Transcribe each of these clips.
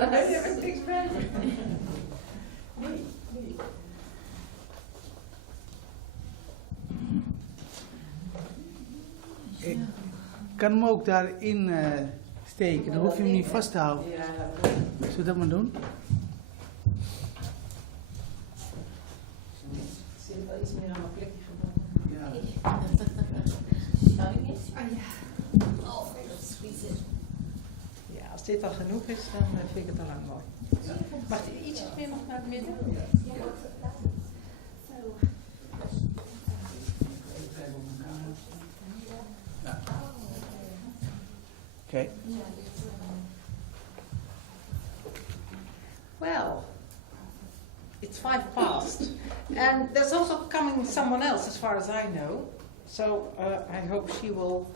Everything's ready. Ik kan hem ook daarin steken, dan hoef je hem niet vast te houden. Zullen we dat maar doen? Zie je wel iets meer aan mijn plekje gevonden? Ja. Ja, als dit al genoeg is, dan vind ik het al lang mooi. Mag je iets meer nog naar het midden? Okay. Well, it's 5 past, and there's also coming someone else, as far as I know. So I hope she will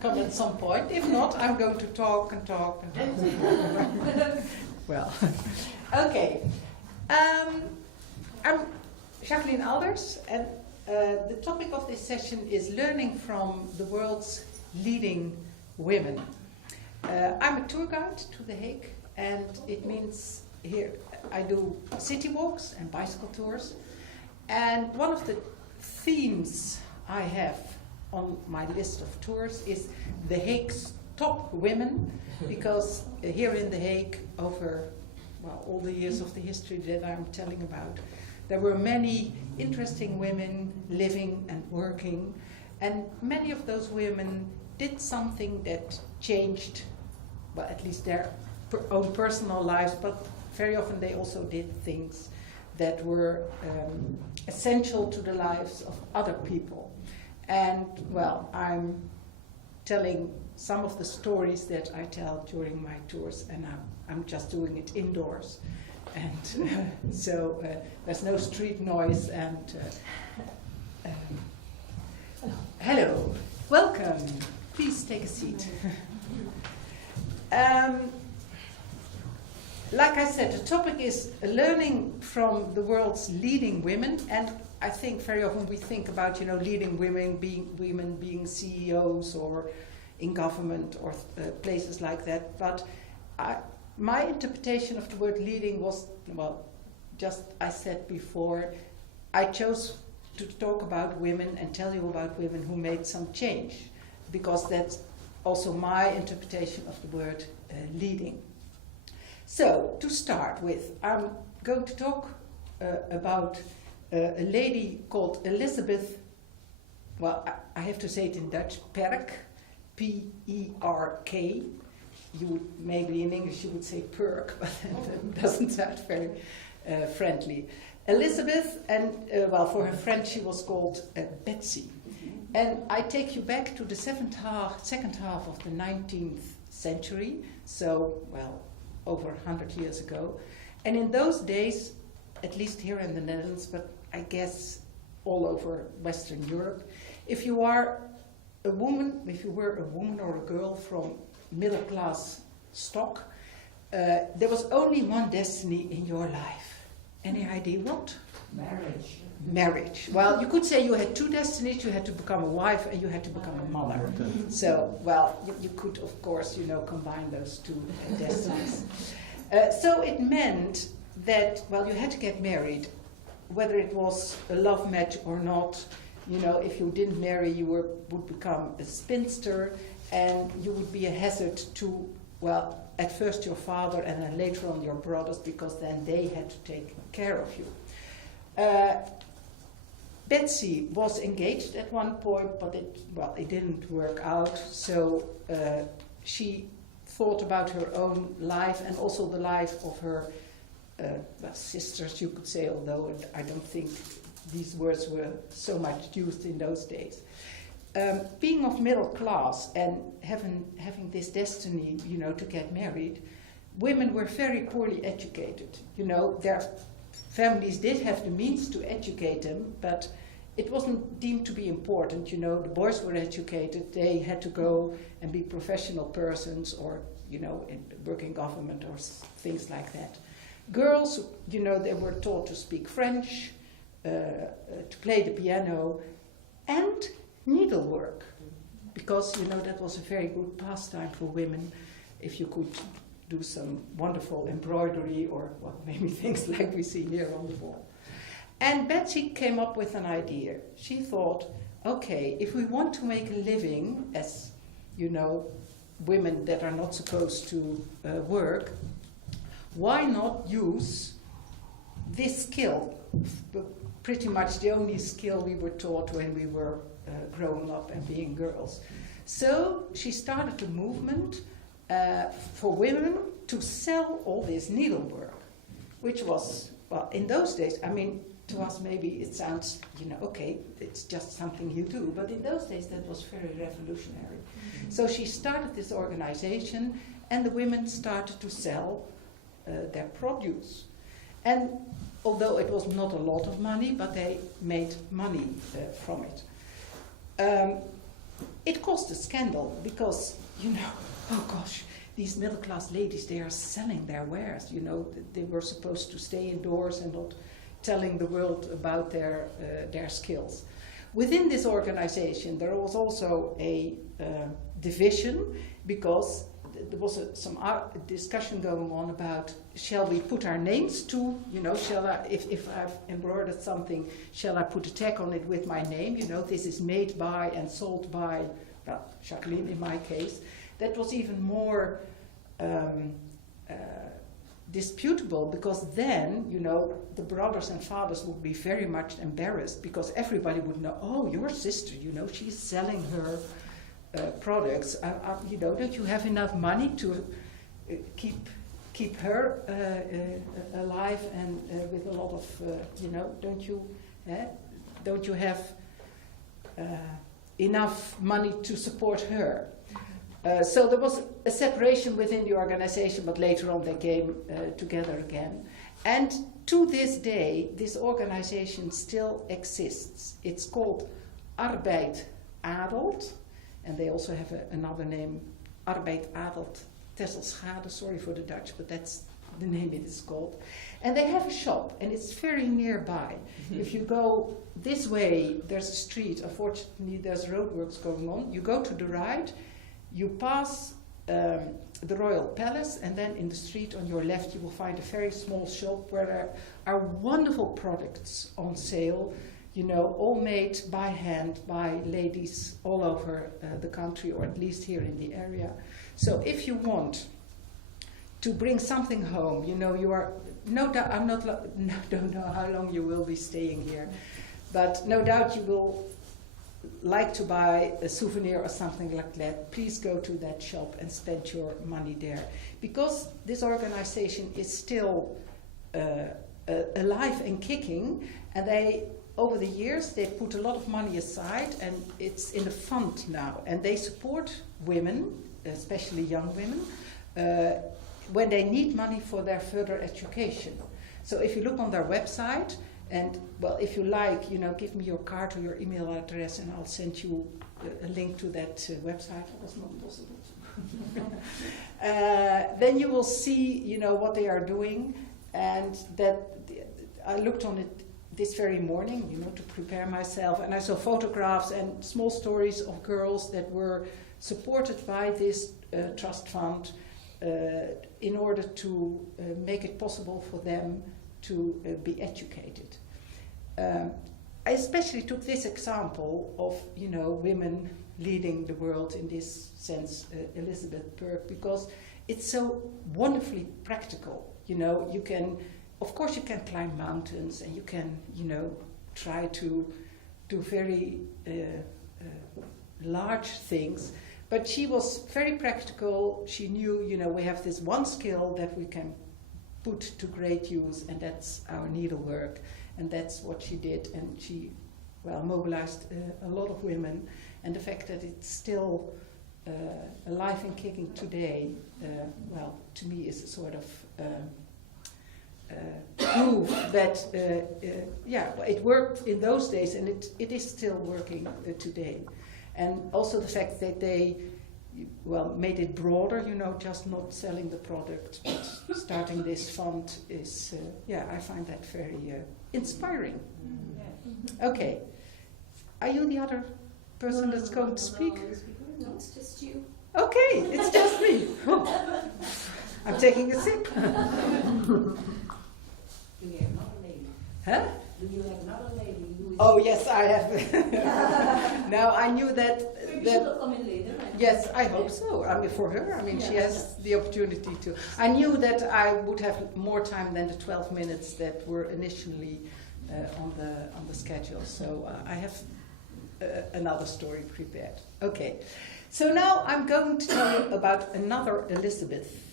come at some point. If not, I'm going to talk and talk and talk. Well, okay. I'm Jacqueline Alders, and the topic of this session is learning from the world's leading women. I'm a tour guide to The Hague, and it means here I do city walks and bicycle tours. And one of the themes I have on my list of tours is The Hague's top women, because here in The Hague, over all the years of the history that I'm telling about, there were many interesting women living and working, and many of those women did something that changed, well, at least their own personal lives, but very often they also did things that were essential to the lives of other people. And, well, I'm telling some of the stories that I tell during my tours, and I'm just doing it indoors. And so there's no street noise, and hello, welcome. Please take a seat. Like I said, the topic is learning from the world's leading women, and I think very often we think about, leading women being CEOs or in government or places like that. But my interpretation of the word leading was, just I said before, I chose to talk about women and tell you about women who made some change, because that's also my interpretation of the word leading. So, to start with, I'm going to talk about a lady called Elizabeth, I have to say it in Dutch, Perk, P-E-R-K. Maybe in English you would say Perk, but that doesn't sound very friendly. Elizabeth, and for her friend she was called Betsy. And I take you back to the second half of the 19th century, so, over 100 years ago. And in those days, at least here in the Netherlands, but I guess all over Western Europe, if you were a woman or a girl from middle class stock, there was only one destiny in your life. Any idea what? Marriage. Well, you could say you had two destinies. You had to become a wife and you had to become a mother. So, you could, of course, combine those two destinies. So it meant that, you had to get married, whether it was a love match or not. If you didn't marry, you would become a spinster, and you would be a hazard to, at first your father and then later on your brothers, because then they had to take care of you. Betsy was engaged at one point, but it didn't work out. So she thought about her own life and also the life of her sisters, you could say, although I don't think these words were so much used in those days. Being of middle class and having this destiny, to get married, women were very poorly educated. Their families did have the means to educate them, but it wasn't deemed to be important. The boys were educated, they had to go and be professional persons or, work in government or things like that. Girls, they were taught to speak French, to play the piano, and needlework, because, that was a very good pastime for women. If you could do some wonderful embroidery or well, maybe things like we see here on the wall. And Betsy came up with an idea. She thought, okay, if we want to make a living as, you know, women that are not supposed to work, why not use this skill, pretty much the only skill we were taught when we were growing up and being girls. So she started a movement for women to sell all this needlework, which was, well, in those days, I mean, to us maybe it sounds, you know, okay, it's just something you do, but in those days that was very revolutionary. Mm-hmm. So she started this organization and the women started to sell their produce. And although it was not a lot of money, but they made money from it. It caused a scandal because, you know, oh gosh, these middle-class ladies, they are selling their wares, you know, they were supposed to stay indoors and not telling the world about their skills. Within this organization, there was also a division because there was some discussion going on about shall we put our names to, you know, shall I, if I've embroidered something, shall I put a tag on it with my name, you know, this is made by and sold by, well, Jacqueline in my case. That was even more disputable because then, you know, the brothers and fathers would be very much embarrassed because everybody would know, oh, your sister, you know, she's selling her products. You know, don't you have enough money to keep her alive and with a lot of, you know, don't you have enough money to support her? So there was a separation within the organization, but later on they came together again. And to this day, this organization still exists. It's called Arbeid Adelt, and they also have another name, Arbeid Adelt Tesselschade, sorry for the Dutch, but that's the name it is called. And they have a shop, and it's very nearby. Mm-hmm. If you go this way, there's a street, unfortunately there's roadworks going on. You go to the right, you pass the Royal Palace, and then in the street on your left you will find a very small shop where there are wonderful products on sale, you know, all made by hand by ladies all over the country, or at least here in the area. So if you want to bring something home, you know, you are, no doubt, don't know how long you will be staying here, but no doubt you will like to buy a souvenir or something like that, please go to that shop and spend your money there. Because this organization is still alive and kicking, and they, over the years, they put a lot of money aside, and it's in a fund now, and they support women, especially young women, when they need money for their further education. So if you look on their website, and, well, if you like, you know, give me your card or your email address and I'll send you a link to that website. That was not possible. Then you will see, you know, what they are doing. And that I looked on it this very morning, you know, to prepare myself. And I saw photographs and small stories of girls that were supported by this trust fund in order to make it possible for them to be educated. I especially took this example of, you know, women leading the world in this sense, Elizabeth Burke, because it's so wonderfully practical. You know, you can, of course you can climb mountains and you can, you know, try to do very large things, but she was very practical. She knew, you know, we have this one skill that we can put to great use, and that's our needlework, and that's what she did, and she, well, mobilized a lot of women, and the fact that it's still alive and kicking today, well, to me is a sort of proof that, yeah, it worked in those days, and it is still working today. And also the fact that they, well, made it broader, you know, just not selling the product, but starting this fund is, yeah, I find that very inspiring. Yeah. Okay. Are you the other person that's going to speak? No, it's just you. Okay, it's just me. I'm taking a sip. Do you have another lady? Huh? Do you have another lady who is... Oh yes, I have. Now I knew that. Maybe she will come in later, right? Yes, I hope so. I mean, for her, I mean, she has the opportunity to. I knew that I would have more time than the 12 minutes that were initially on the schedule. So I have another story prepared. Okay, so now I'm going to tell you about another Elizabeth.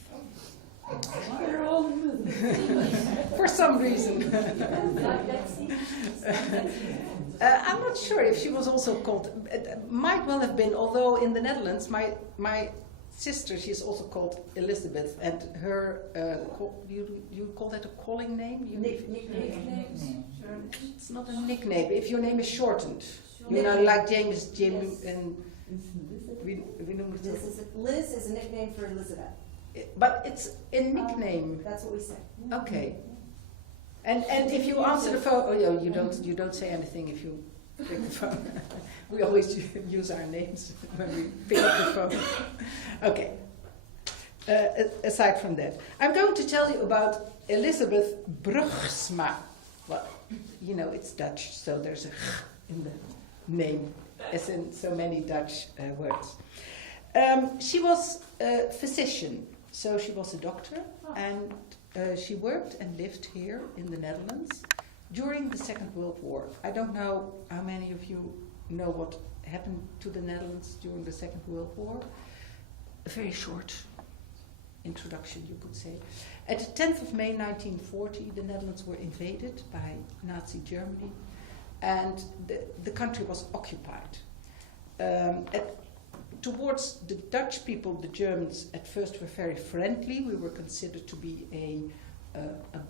For some reason. I'm not sure if she was also called, it might well have been, although in the Netherlands, my sister, she's also called Elizabeth, and her, you call that a calling name? Nicknames. It's not a nickname, if your name is shortened. You know, like James, and we know Liz is a nickname for Elizabeth. but it's a nickname. That's what we say. Okay. And if you answer the phone, oh yeah, you don't say anything if you pick the phone. We always use our names when we pick up the phone. Okay. Aside from that, I'm going to tell you about Elizabeth Brugsma. Well, you know it's Dutch, so there's a in the name, as in so many Dutch words. She was a physician, so she was a doctor, and she worked and lived here in the Netherlands during the Second World War. I don't know how many of you know what happened to the Netherlands during the Second World War. A very short introduction, you could say. At the 10th of May 1940, the Netherlands were invaded by Nazi Germany, and the country was occupied. Towards the Dutch people, the Germans at first were very friendly. We were considered to be a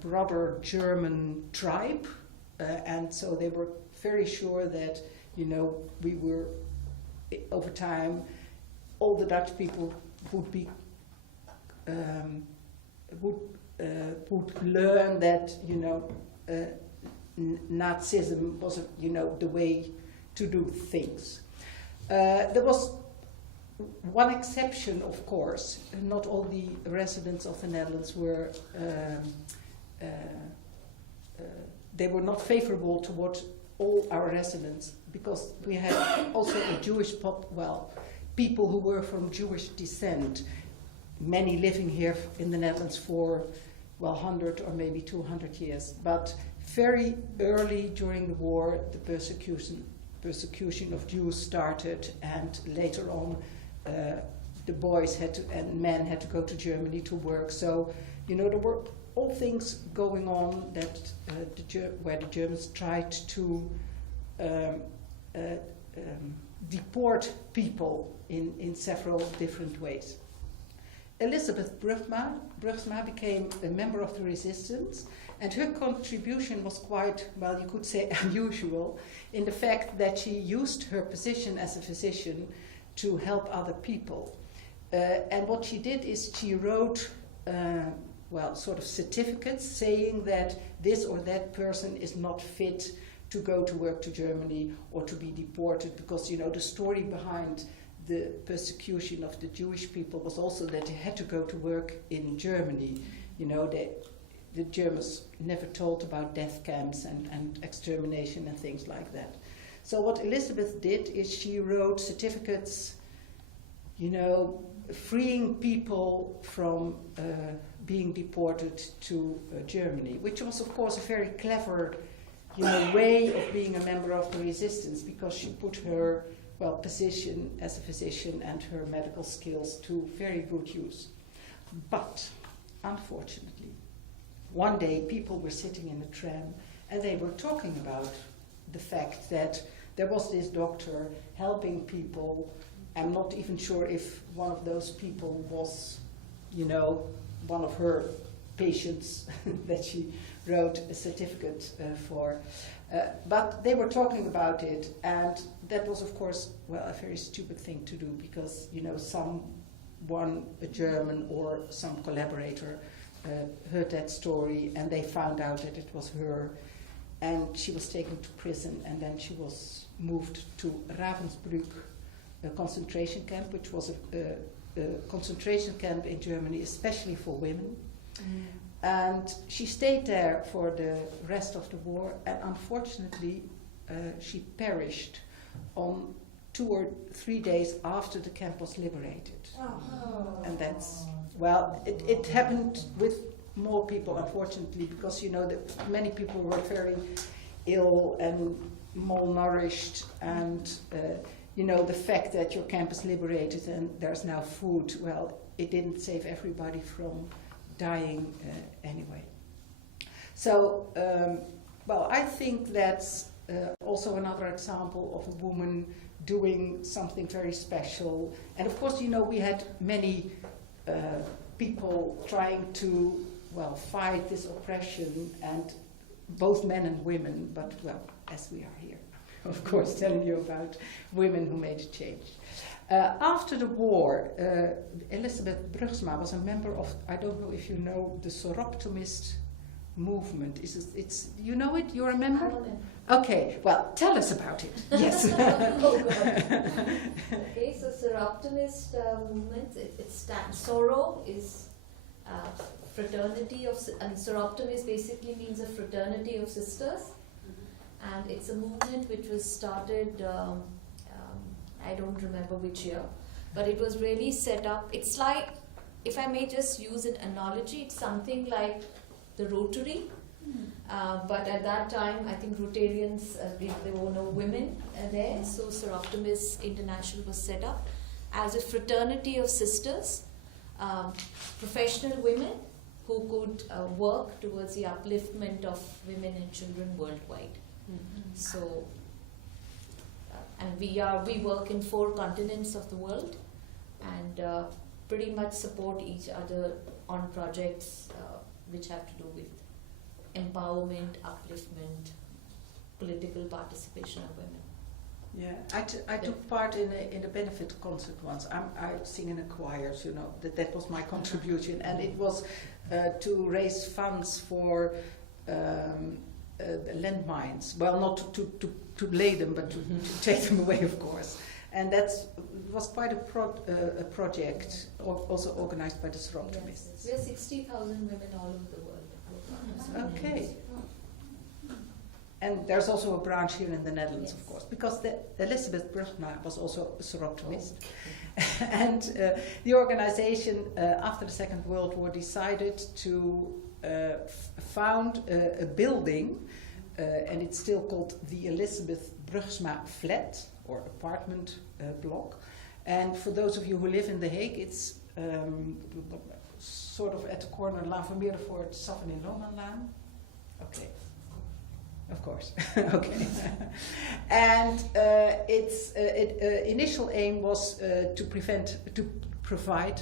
brother German tribe, and so they were very sure that, you know, we were, over time, all the Dutch people would be would learn that, you know, Nazism was, you know, the way to do things. There was one exception, of course. Not all the residents of the Netherlands were they were not favorable toward all our residents, because we had also a Jewish people who were from Jewish descent, many living here in the Netherlands for 100 or maybe 200 years. But very early during the war, the persecution of Jews started, and later on the boys and men had to go to Germany to work. So, you know, there were all things going on that where the Germans tried to deport people in several different ways. Elizabeth Brugsma became a member of the resistance, and her contribution was quite, well, you could say unusual, in the fact that she used her position as a physician to help other people. And what she did is she wrote, sort of certificates saying that this or that person is not fit to go to work to Germany or to be deported, because, you know, the story behind the persecution of the Jewish people was also that they had to go to work in Germany. You know, the Germans never told about death camps and extermination and things like that. So what Elizabeth did is she wrote certificates, you know, freeing people from being deported to Germany, which was, of course, a very clever, you know, way of being a member of the resistance, because she put her position as a physician and her medical skills to very good use. But, unfortunately, one day people were sitting in a tram and they were talking about the fact that there was this doctor helping people. I'm not even sure if one of those people was, you know, one of her patients that she wrote a certificate for. But they were talking about it, and that was, of course, a very stupid thing to do, because, you know, someone, a German or some collaborator, heard that story, and they found out that it was her, and she was taken to prison, and then she was moved to Ravensbrück, a concentration camp, which was concentration camp in Germany, especially for women. And she stayed there for the rest of the war, and unfortunately she perished on 2 or 3 days after the camp was liberated. And that's, well, it happened with more people, unfortunately, because you know that many people were very ill and malnourished, and you know, the fact that your camp is liberated and there's now food, well, it didn't save everybody from dying anyway. So, well, I think that's also another example of a woman doing something very special. And of course, you know, we had many people trying to, well, fight this oppression, and both men and women, but, well, as we are here, of course, telling you about women who made a change. After the war, Elisabeth Brugsma was a member of, I don't know if you know, the Soroptimist movement. It's you know it? You're a member? Okay, well, tell us about it. Yes. Okay, so Soroptimist movement, it stands. Soro is fraternity of, and Soroptimist basically means a fraternity of sisters. And it's a movement which was started, I don't remember which year, but it was really set up. It's like, if I may just use an analogy, it's something like the Rotary, but at that time, I think Rotarians, there were no women there, so Soroptimist International was set up as a fraternity of sisters, professional women who could work towards the upliftment of women and children worldwide. So, and we work in 4 continents of the world, and pretty much support each other on projects which have to do with empowerment, upliftment, political participation of women. Yeah, I took part in a benefit concert once. I sing in a choir, so you know that was my contribution, and it was to raise funds for landmines. Well, not to lay them, but to take them away, of course. And that was quite a project, also organized by the Soroptimists. Yes. We are 60,000 women all over the world. Okay. And there's also a branch here in the Netherlands, of course, because Elisabeth Brugsma was also a Soroptimist. And the organization, after the Second World War, decided to found a building, and it's still called the Elisabeth Brugsma flat, or apartment block. And for those of you who live in The Hague, it's sort of at the corner of Lavermeerdervoort, Savenin-Lomanlaan. Okay. Of course. Okay. And its initial aim was to provide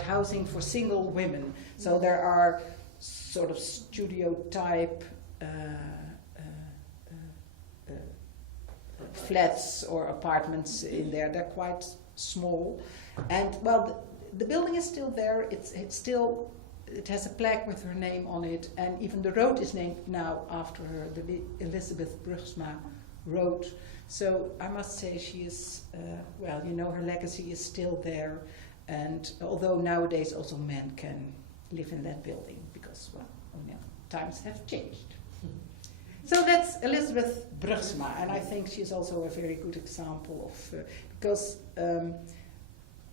housing for single women. So there are sort of studio type flats or apartments in there. They're quite small, and well, the building is still there. It has a plaque with her name on it, and even the road is named now after her, the Elisabeth Brugsma Road. So I must say she is, well, you know, her legacy is still there, and although nowadays also men can live in that building because, well, you know, times have changed. So that's Elisabeth Brugsma, and I think she's also a very good example of, because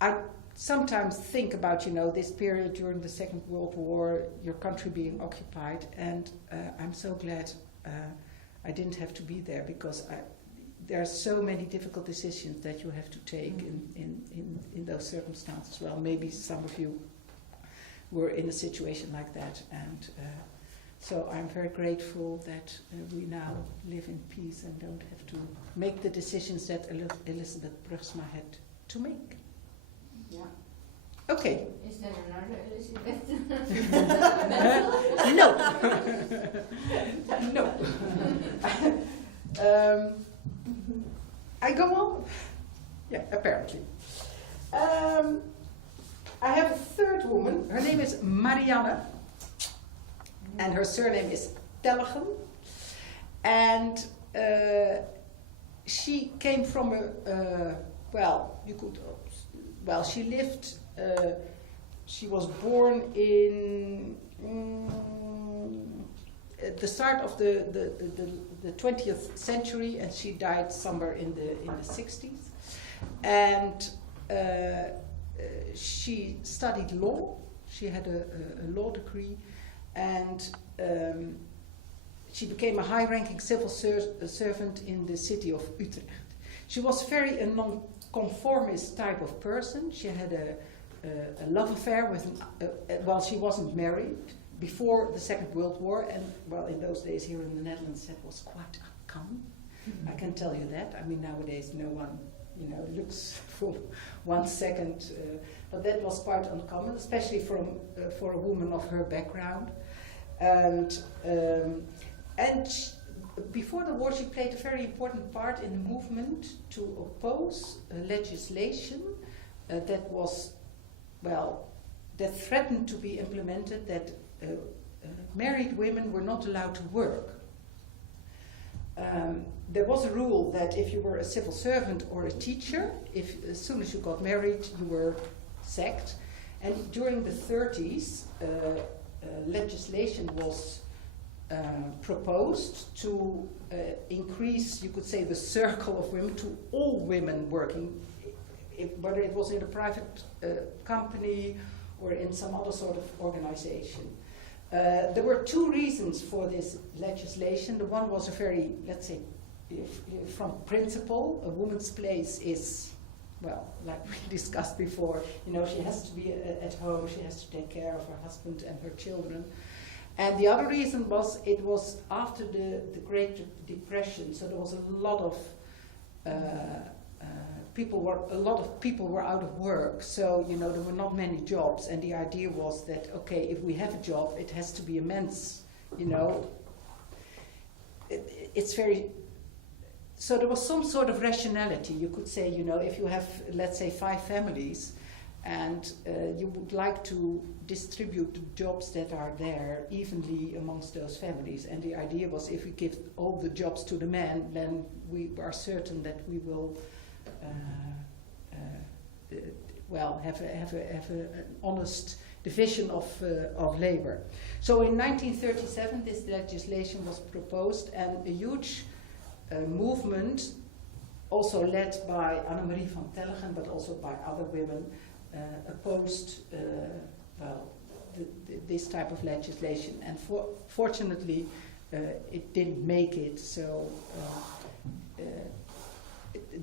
I sometimes think about, you know, this period during the Second World War, your country being occupied, and I'm so glad I didn't have to be there, because there are so many difficult decisions that you have to take in those circumstances. Well, maybe some of you were in a situation like that, and so I'm very grateful that we now live in peace and don't have to make the decisions that Elisabeth Brugsma had to make. Yeah. Okay. Is there another Elizabeth? No. No. I go on? Yeah, apparently. I have a third woman. Her name is Marianne. And her surname is Tellegem. And she came from a, well, you could well, she lived, she was born in at the start of the 20th century, and she died somewhere in the 60s. And she studied law. She had a law degree, and she became a high-ranking civil servant in the city of Utrecht. She was very a non-conformist type of person. She had a love affair with, well, she wasn't married before the Second World War, and well, in those days here in the Netherlands, that was quite uncommon. I can tell you that. I mean, nowadays no one, you know, looks for 1 second, but that was quite uncommon, especially for a woman of her background. And before the war, she played a very important part in the movement to oppose legislation that was, well, that threatened to be implemented, that married women were not allowed to work. There was a rule that if you were a civil servant or a teacher, as soon as you got married, you were sacked. And during the 30s, legislation was proposed to increase, you could say, the circle of women to all women working, whether it was in a private company or in some other sort of organization. There were two reasons for this legislation. The one was a very, let's say, from principle, a woman's place is, well, like we discussed before, you know, she has to be at home, she has to take care of her husband and her children. And the other reason was it was after the Great Depression, so there was a lot of people were out of work, so you know there were not many jobs, and the idea was that okay, if we have a job, it has to be immense, you know. It's very. So there was some sort of rationality. You could say, you know, if you have, let's say, 5 families, and you would like to distribute the jobs that are there evenly amongst those families. And the idea was if we give all the jobs to the men, then we are certain that we will well, have an honest division of labor. So in 1937 this legislation was proposed, and a huge movement, also led by Annemarie van Tellegen, but also by other women, opposed well, this type of legislation. And fortunately, it didn't make it. So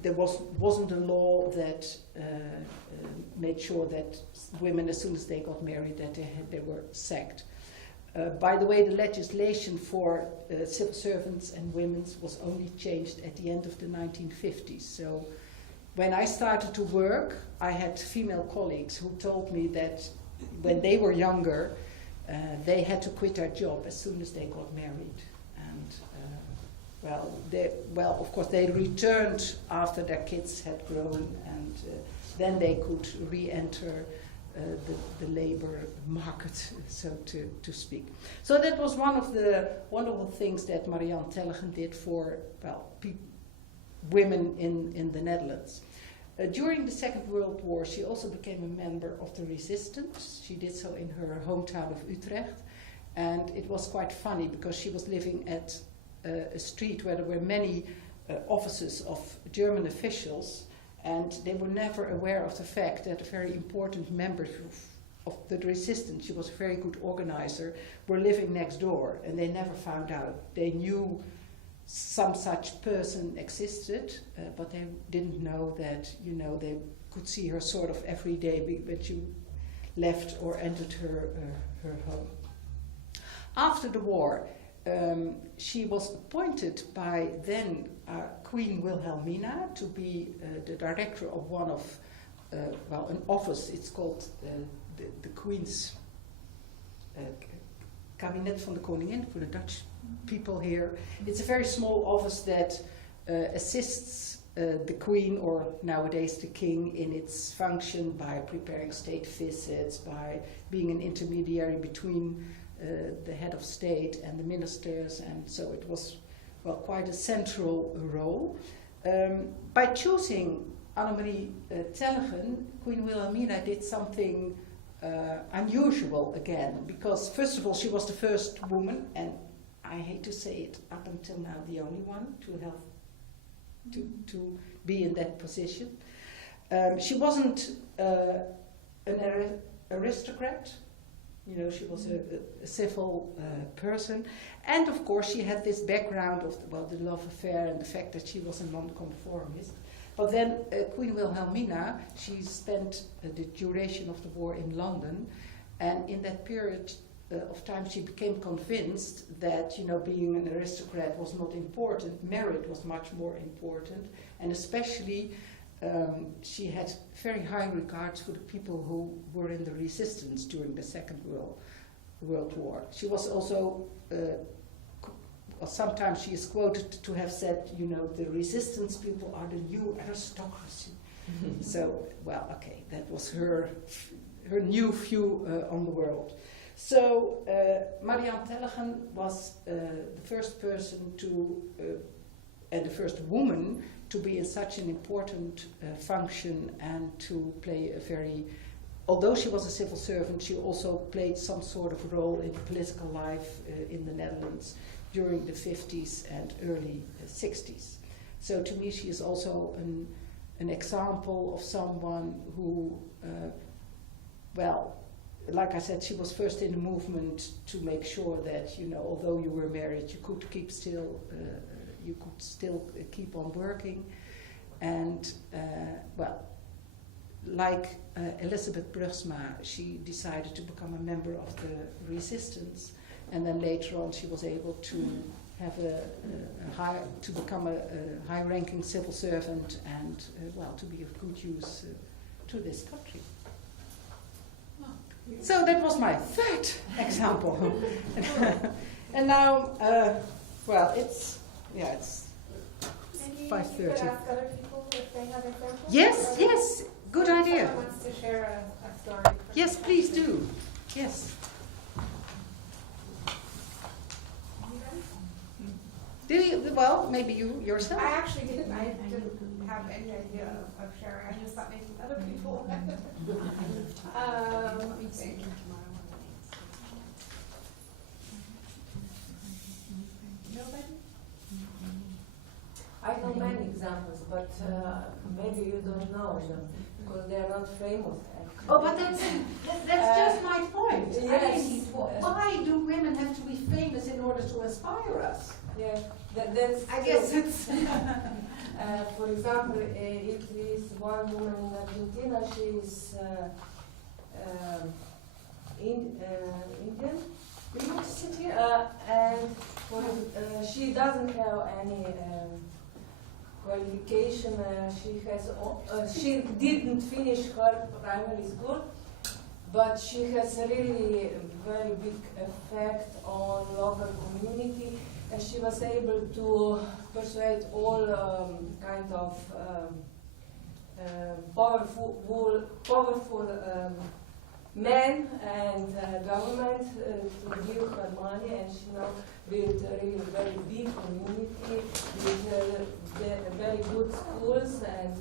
there wasn't a law that made sure that women, as soon as they got married, that they were sacked. By the way, the legislation for civil servants and women was only changed at the end of the 1950s. So when I started to work, I had female colleagues who told me that when they were younger, they had to quit their job as soon as they got married. And well, of course, they returned after their kids had grown, and then they could re-enter the labor market, so to speak. So that was one of the wonderful things that Marianne Tellegen did for, well, women in the Netherlands. During the Second World War, she also became a member of the resistance. She did so in her hometown of Utrecht, and it was quite funny because she was living at a street where there were many offices of German officials, and they were never aware of the fact that a very important member of the resistance, she was a very good organizer, were living next door, and they never found out. They knew some such person existed, but they didn't know that, you know, they could see her sort of every day when she left or entered her home. After the war, she was appointed by then Queen Wilhelmina to be the director of one of, well, an office. It's called the Queen's Kabinet van de Koningin, for the Dutch people here. It's a very small office that assists the Queen, or nowadays the King, in its function by preparing state visits, by being an intermediary between the head of state and the ministers, and so it was, well, quite a central role. By choosing Annemarie Tellegen, Queen Wilhelmina did something unusual again, because first of all she was the first woman, and I hate to say it, up until now the only one to have to be in that position. She wasn't an aristocrat, you know, she was a civil person, and of course she had this background of the love affair and the fact that she was a nonconformist. But then Queen Wilhelmina, she spent the duration of the war in London, and in that period of time she became convinced that, you know, being an aristocrat was not important, merit was much more important, and especially she had very high regards for the people who were in the resistance during the Second World War. She was also, sometimes she is quoted to have said, you know, the resistance people are the new aristocracy. So, well, okay, that was her new view on the world. So Marianne Tellegen was the first person to, and the first woman to be in such an important function and to play a very, although she was a civil servant, she also played some sort of role in political life in the Netherlands during the 50s and early 60s. So to me she is also an example of someone who, well, like I said, she was first in the movement to make sure that, you know, although you were married, you could still keep on working. And, well, like Elisabeth Brugsma, she decided to become a member of the resistance, and then later on she was able to have to become a high-ranking civil servant and, well, to be of good use to this country. So that was my third example. And now, well, it's 5:30. Maybe you could ask other people if they have examples? Yes, good idea. Someone wants to share a story. Yes, please do. Yes. Do you, well, maybe you yourself. I actually didn't. I didn't have any idea of sharing. I just thought maybe other people. Let me think. Nobody? I know many examples, but maybe you don't know them because they are not famous. Actually. Oh, but that's just my point. Yes. I mean, why do women have to be famous in order to inspire us? Yeah, that's. I guess it's. For example, it is one woman in Argentina. She is Indian. Do you want to sit here? And she doesn't have any qualification. She didn't finish her primary school, but she has a really very big effect on local community, and she was able to persuade all kind of powerful men and government to give her money, and she now built a really very big community with very good schools, and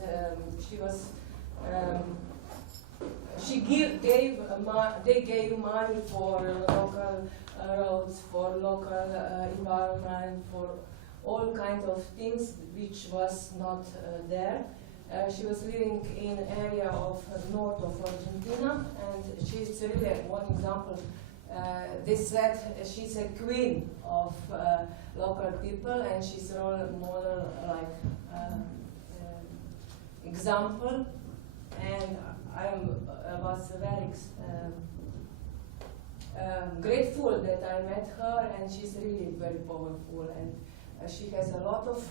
she was they gave money for local roads, for local environment, for all kinds of things which was not there. She was living in an area of north of Argentina, and she's really one example. They said she's a queen of local people, and she's a role model, like example. And I was very grateful that I met her, and she's really very powerful. And she has a lot of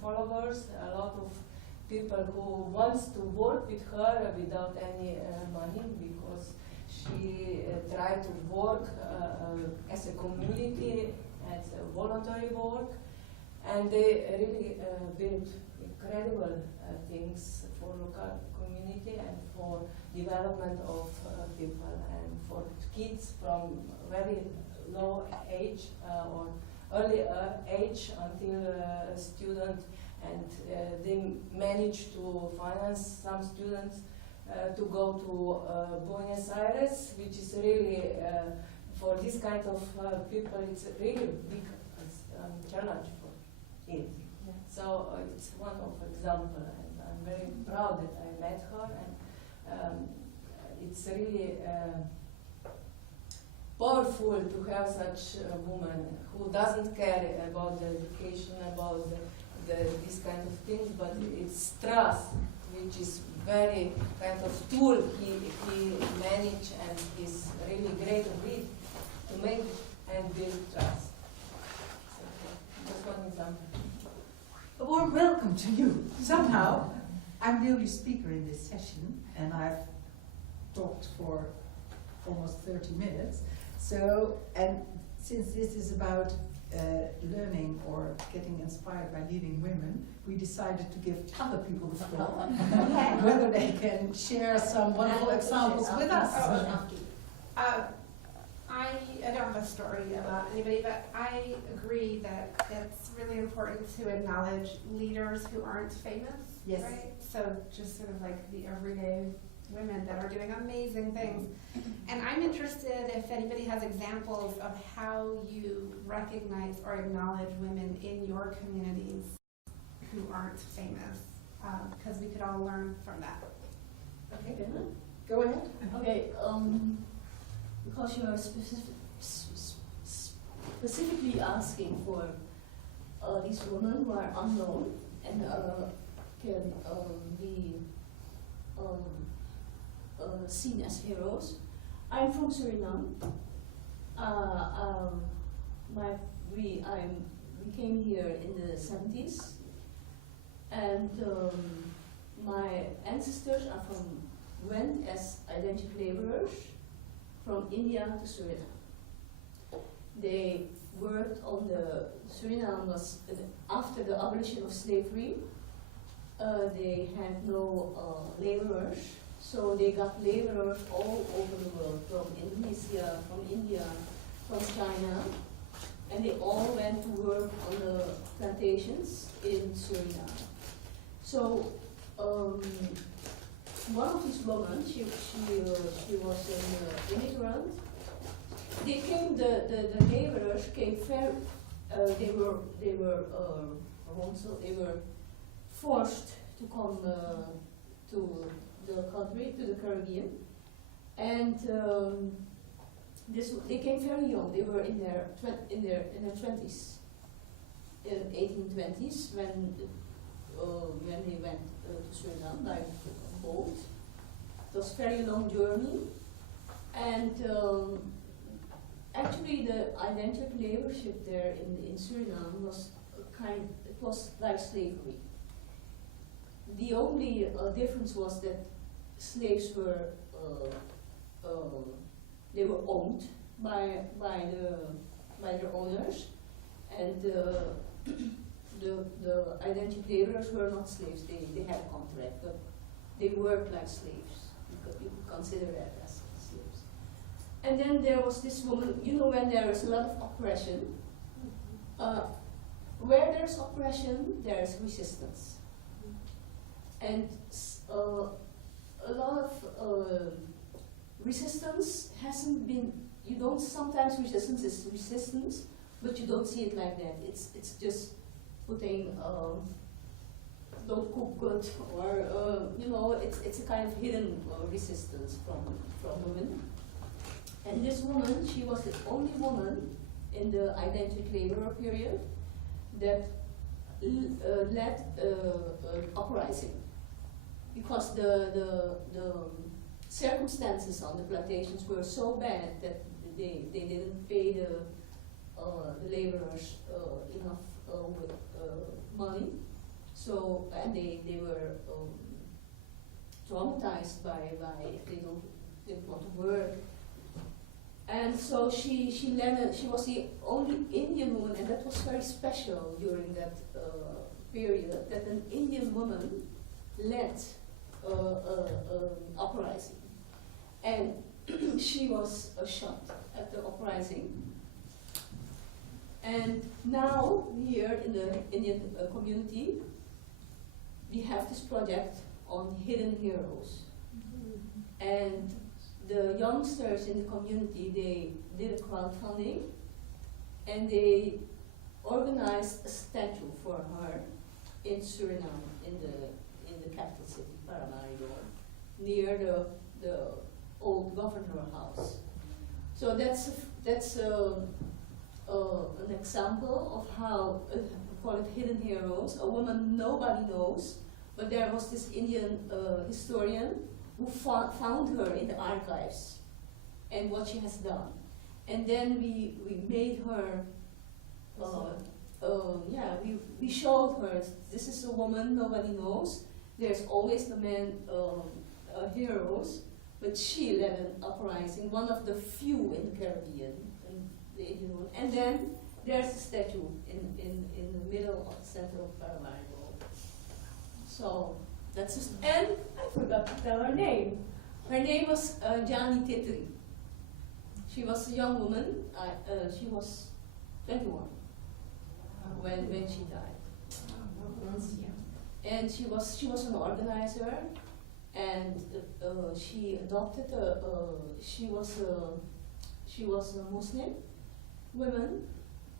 followers, a lot of people who wants to work with her without any money, because she tried to work as a community, as a voluntary work, and they really built incredible things for local community and for development of people and for kids from very low age or early age until student. and they managed to finance some students to go to Buenos Aires, which is really, for this kind of people, it's a really big challenge for it. Yeah. So it's one of example, and I'm very proud that I met her, and it's really powerful to have such a woman who doesn't care about the education, about these kind of things, but it's trust, which is very kind of tool he managed, and is really great read to make and build trust. So, just one example. A warm welcome to you. Somehow, I'm the only speaker in this session, and I've talked for almost 30 minutes. So, and since this is about learning or getting inspired by leading women, we decided to give other people the floor, whether they can share some wonderful examples with us. I don't have a story about anybody, but I agree that it's really important to acknowledge leaders who aren't famous. Yes. Right? So just sort of like the everyday women that are doing amazing things. And I'm interested if anybody has examples of how you recognize or acknowledge women in your communities who aren't famous, because we could all learn from that. Okay, go ahead. Okay, because you are specifically asking for these women who are unknown and can be seen as heroes. I'm from Suriname. We came here in the 70s, and my ancestors are went as indentured laborers from India to Suriname. They worked on the Suriname was after the abolition of slavery. They had no laborers, so they got laborers all over the world, from Indonesia, from India, from China, and they all went to work on the plantations in Suriname. So one of these women, she was an immigrant. They came, the laborers came they were forced to come to the country, to the Caribbean, and they came very young. They were in their 20s, 1820s, when they went to Suriname by boat. It was a very long journey, and actually the indentured laborship there in Suriname was it was like slavery. The only difference was that slaves were they were owned by their owners, and the indentured laborers were not slaves. They had a contract, but they worked like slaves. You could consider that as slaves. And then there was this woman. You know, when there is a lot of oppression, where there's oppression, there is resistance. And a lot of resistance hasn't been, sometimes resistance is resistance, but you don't see it like that. It's just putting, don't cook good, or, it's a kind of hidden resistance from women. And this woman, she was the only woman in the indentured laborer period that led uprising. Because the circumstances on the plantations were so bad that they didn't pay the laborers enough with money, so and they were traumatized by if they didn't want to work, and so she was the only Indian woman, and that was very special during that period, that an Indian woman led uprising, and she was shot at the uprising. And now here in the Indian community, we have this project on hidden heroes. And the youngsters in the community, they did a crowdfunding and they organized a statue for her in Suriname, in the capital city, Paramaribo, near the old governor house. So that's an example of how, we call it hidden heroes, a woman nobody knows, but there was this Indian historian who found her in the archives and what she has done. And then we made her, we showed her, this is a woman nobody knows. There's always the men heroes, but she led an uprising, one of the few in the Caribbean, and then there's a statue in the middle of the center of Paramaribo. So that's just, and I forgot to tell her name. Her name was Jani Tetri. She was a young woman. She was 21 when she died. And she was an organizer, and she adopted she was a Muslim woman,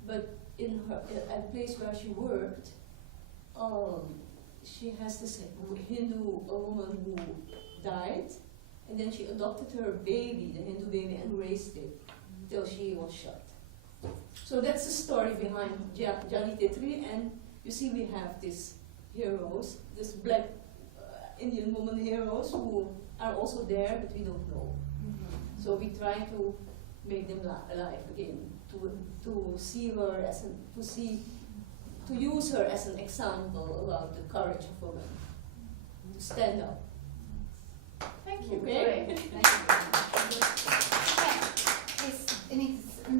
but in her at the place where she worked, she has this Hindu woman who died, and then she adopted her baby, the Hindu baby, and raised it till she was shot. So that's the story behind Jani Tetri, and you see we have these heroes, this black Indian woman heroes who are also there, but we don't know. So we try to make them alive again, to see her as to use her as an example about the courage of women to stand up. Thank you. Okay?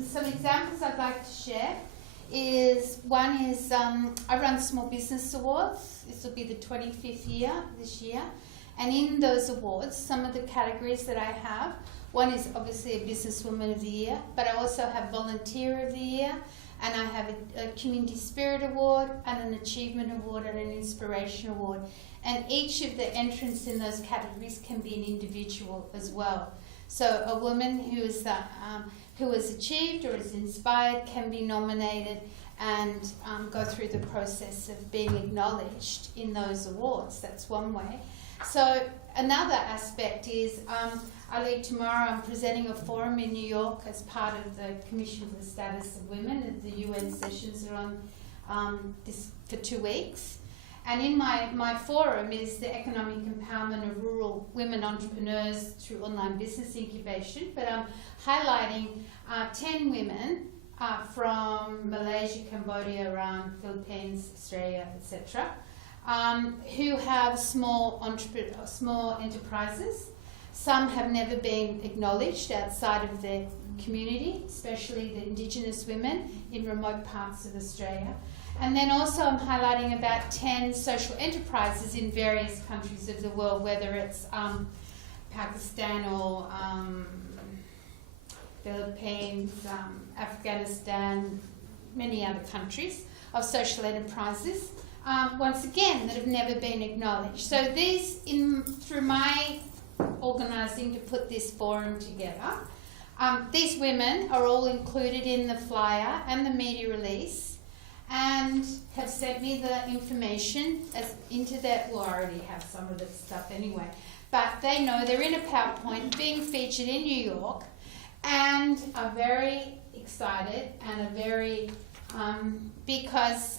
Some examples I'd like to share is, one is I run Small Business Awards. This will be the 25th year this year. And in those awards, some of the categories that I have, one is obviously a Businesswoman of the Year, but I also have Volunteer of the Year, and I have a Community Spirit Award, and an Achievement Award, and an Inspiration Award. And each of the entrants in those categories can be an individual as well. So a woman who has achieved or is inspired can be nominated and go through the process of being acknowledged in those awards. That's one way. So another aspect is, tomorrow I'm presenting a forum in New York as part of the Commission for the Status of Women. The UN sessions are on this for 2 weeks. And in my forum is the economic empowerment of rural women entrepreneurs through online business incubation. But I'm highlighting 10 women from Malaysia, Cambodia, Iran, Philippines, Australia, etc., who have small enterprises. Some have never been acknowledged outside of their community, especially the Indigenous women in remote parts of Australia. And then also I'm highlighting about 10 social enterprises in various countries of the world, whether it's Pakistan or Philippines, Afghanistan, many other countries of social enterprises, once again, that have never been acknowledged. So these, through my organising to put this forum together, these women are all included in the flyer and the media release, and have sent me the information into that. Well, I already have some of the stuff anyway, but they know they're in a PowerPoint being featured in New York, and are very excited and are very because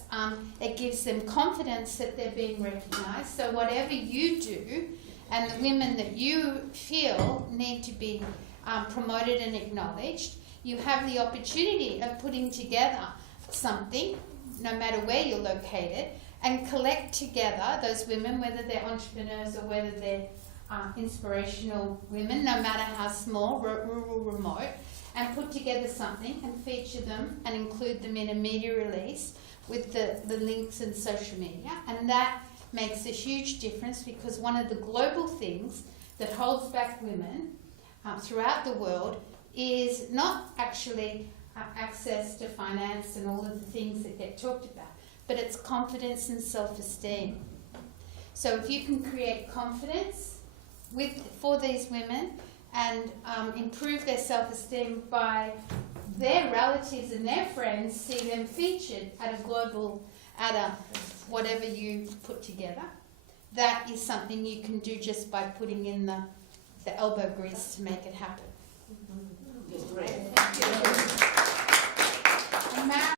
it gives them confidence that they're being recognised. So whatever you do, and the women that you feel need to be promoted and acknowledged, you have the opportunity of putting together something, no matter where you're located, and collect together those women, whether they're entrepreneurs or whether they're inspirational women, no matter how small, rural, remote, and put together something and feature them and include them in a media release with the links and social media. And that makes a huge difference, because one of the global things that holds back women throughout the world is not actually access to finance and all of the things that get talked about, but it's confidence and self-esteem. So if you can create confidence for these women and improve their self-esteem by their relatives and their friends see them featured at a global, at a whatever you put together, that is something you can do just by putting in the elbow grease to make it happen. Great. And